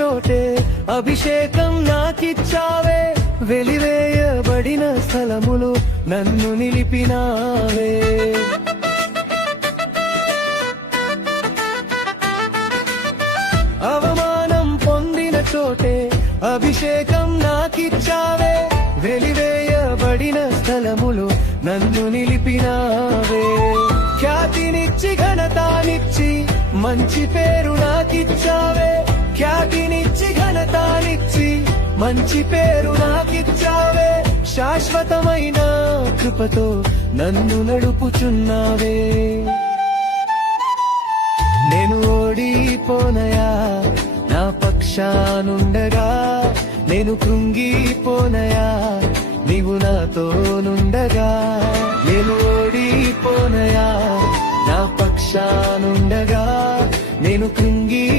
చోటే అభిషేకం నాకిచ్చావే, వెలివేయబడిన స్థలములు నన్ను నిలిపినావే. అవమానం పొందిన చోటే అభిషేకం నాకిచ్చావే, వెలివేయబడిన స్థలములు నన్ను నిలిపినావే. ఖ్యాతినిచ్చి ఘనతానిచ్చి మంచి పేరు నాకిచ్చావే, ఖ్యాతినిచ్చి ఘనతానిచ్చి మంచి పేరు నాకిచ్చావే. శాశ్వతమైన కృపతో నన్ను నడుపుచున్నావే. నేను ఓడిపోనయా నా పక్షానుండగా, నేను కృంగిపోనయా నీవు నాతోనుండగా. నేను ఓడిపోనయా నా పక్షానుండగా, నేను కృంగి